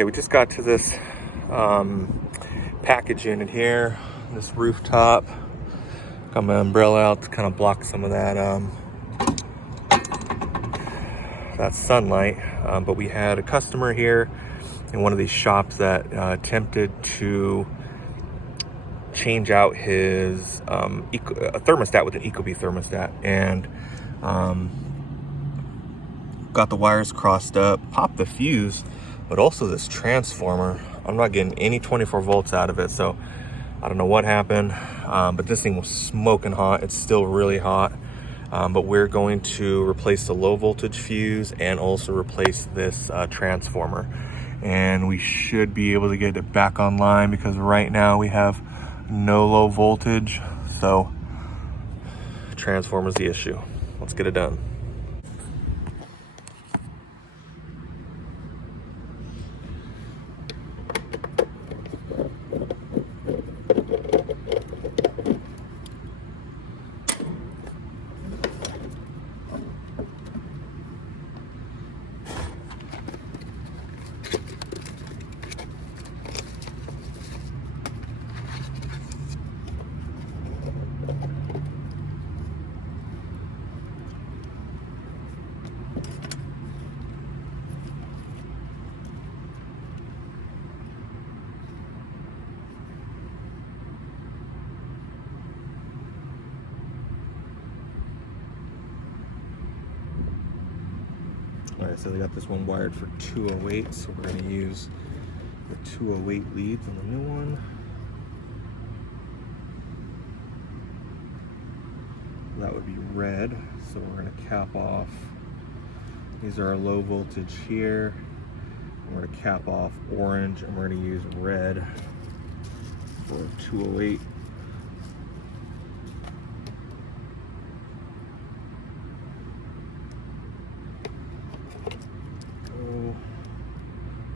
Okay, we just got to this package unit here, this rooftop. Got my umbrella out to kind of block some of that sunlight. But we had a customer here in one of these shops that attempted to change out his thermostat with an Ecobee thermostat, and got the wires crossed up, popped the fuse, but also this transformer. I'm not getting any 24 volts out of it, so I don't know what happened, but this thing was smoking hot. It's still really hot, but we're going to replace the low voltage fuse and also replace this transformer, and we should be able to get it back online because right now we have no low voltage, so transformer's the issue. Let's get it done. Alright, so they got this one wired for 208, so we're going to use the 208 leads on the new one. That would be red, so we're going to cap off. These are our low voltage here. We're going to cap off orange, and we're going to use red for 208.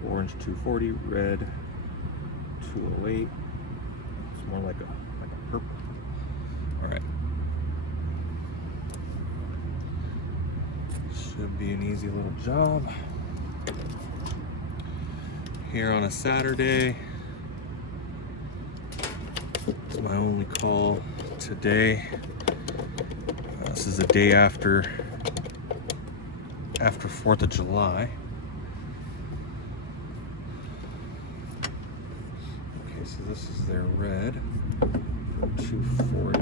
Orange 240, red 208. It's more like a purple. All right. Should be an easy little job. Here on a Saturday. It's my only call today. This is the day after 4th of July. So this is their red for 240.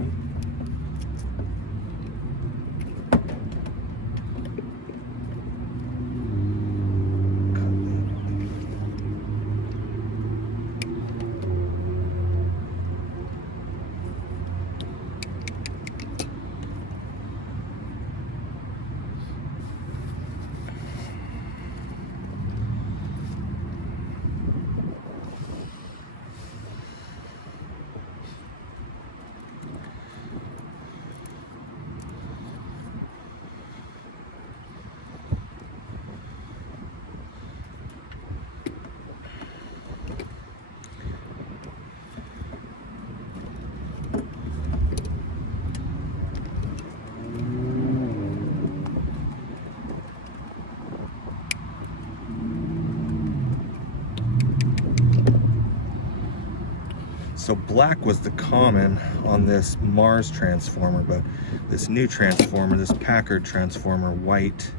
So black was the common on this Mars transformer, but this new transformer, this Packard transformer, white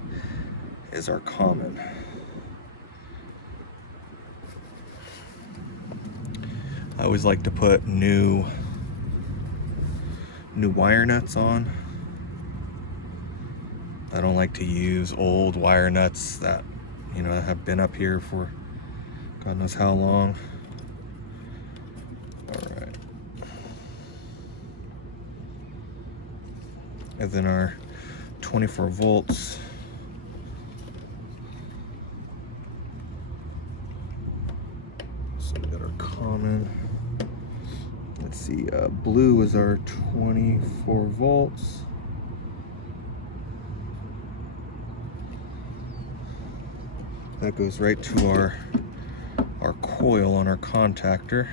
is our common. I always like to put new wire nuts on. I don't like to use old wire nuts that, have been up here for God knows how long. Alright. And then our 24 volts. So we got our common. Let's see, blue is our 24 volts. That goes right to our coil on our contactor.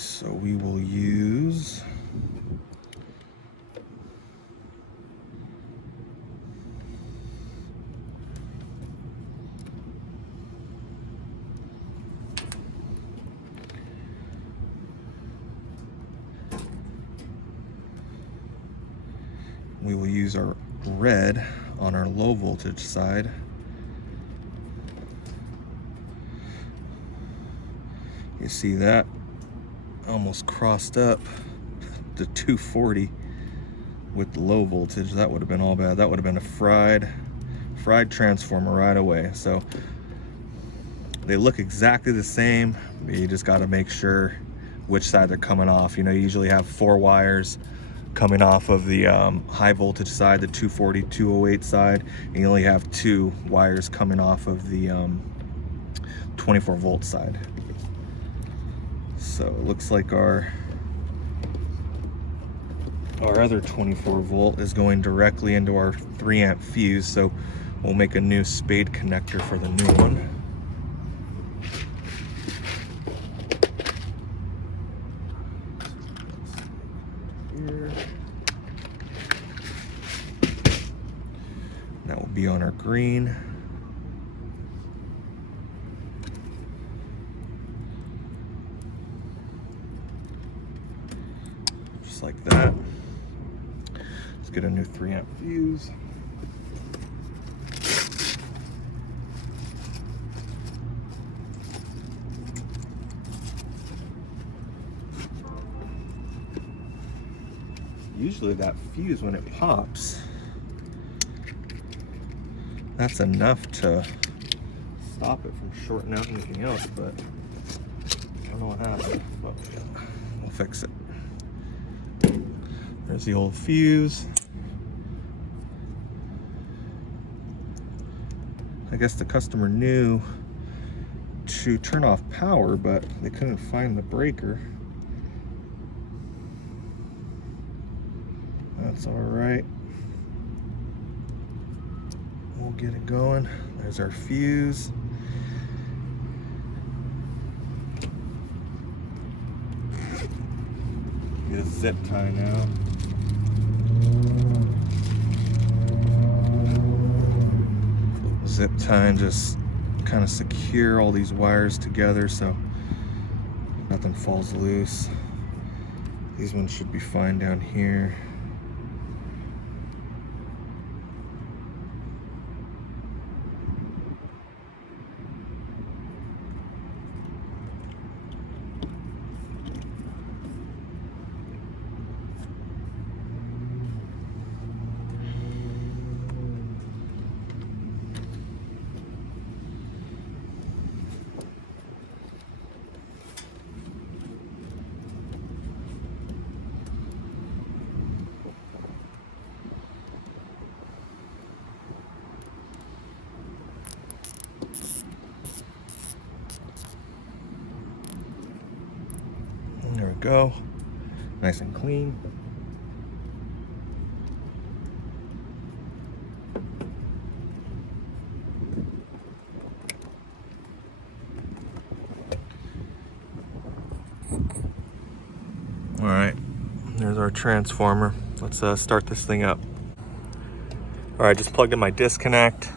So we will use our red on our low voltage side. You see that almost crossed up the 240 with the low voltage. That would have been all bad. That would have been a fried transformer right away. So they look exactly the same, but you just got to make sure which side they're coming off. You know, you usually have 4 wires coming off of the high voltage side, the 240, 208 side, and you only have 2 wires coming off of the 24 volt side. So it looks like our other 24 volt is going directly into our 3 amp fuse, so we'll make a new spade connector for the new one. Here. That will be on our green. Just like that. Let's get a new 3 amp fuse. Usually that fuse, when it pops, that's enough to stop it from shorting out anything else, but I don't know what happened, but we'll fix it. There's the old fuse. I guess the customer knew to turn off power, but they couldn't find the breaker. That's all right. We'll get it going. There's our fuse. Get a zip tie now. Zip tie and just kind of secure all these wires together so nothing falls loose. These ones should be fine down here. There we go. Nice and clean. All right, there's our transformer. Let's start this thing up. All right, just plugged in my disconnect.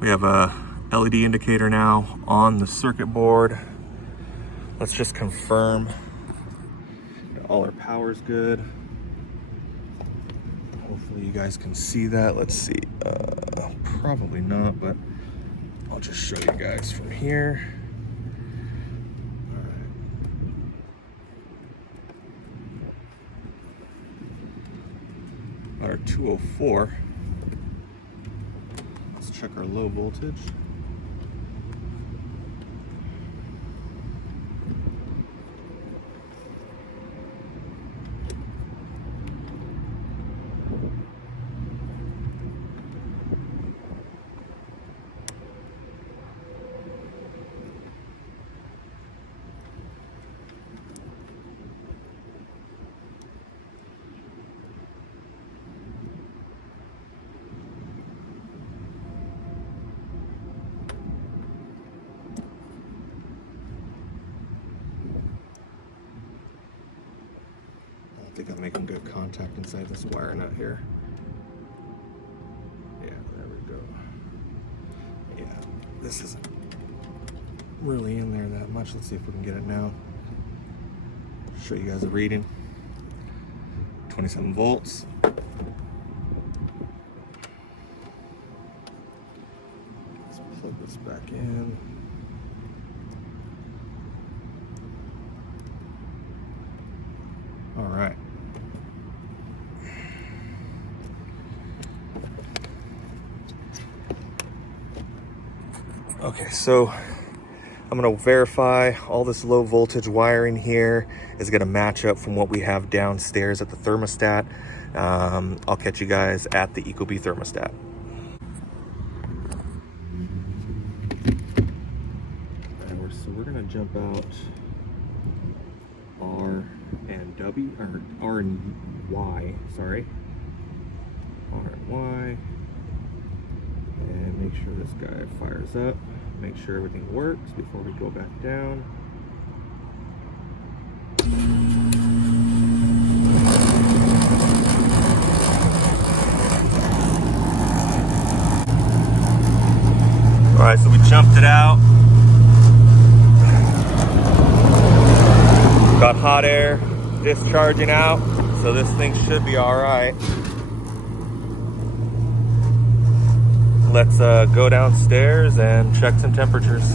We have a LED indicator now on the circuit board. Let's just confirm that all our power's good. Hopefully you guys can see that. Let's see, probably not, but I'll just show you guys from here. Our 204. Let's check our low voltage. I think I'm making good contact inside this wire nut here. Yeah, there we go. Yeah, this isn't really in there that much. Let's see if we can get it now. Show you guys a reading. 27 volts. Let's plug this back in. All right. Okay, so I'm gonna verify all this low voltage wiring here is gonna match up from what we have downstairs at the thermostat. I'll catch you guys at the ecobee thermostat. So we're gonna jump out R and W, or R and Y, sorry. R and Y. And make sure this guy fires up. Make sure everything works before we go back down. All right, so we jumped it out. Got hot air discharging out, so this thing should be all right. Let's go downstairs and check some temperatures.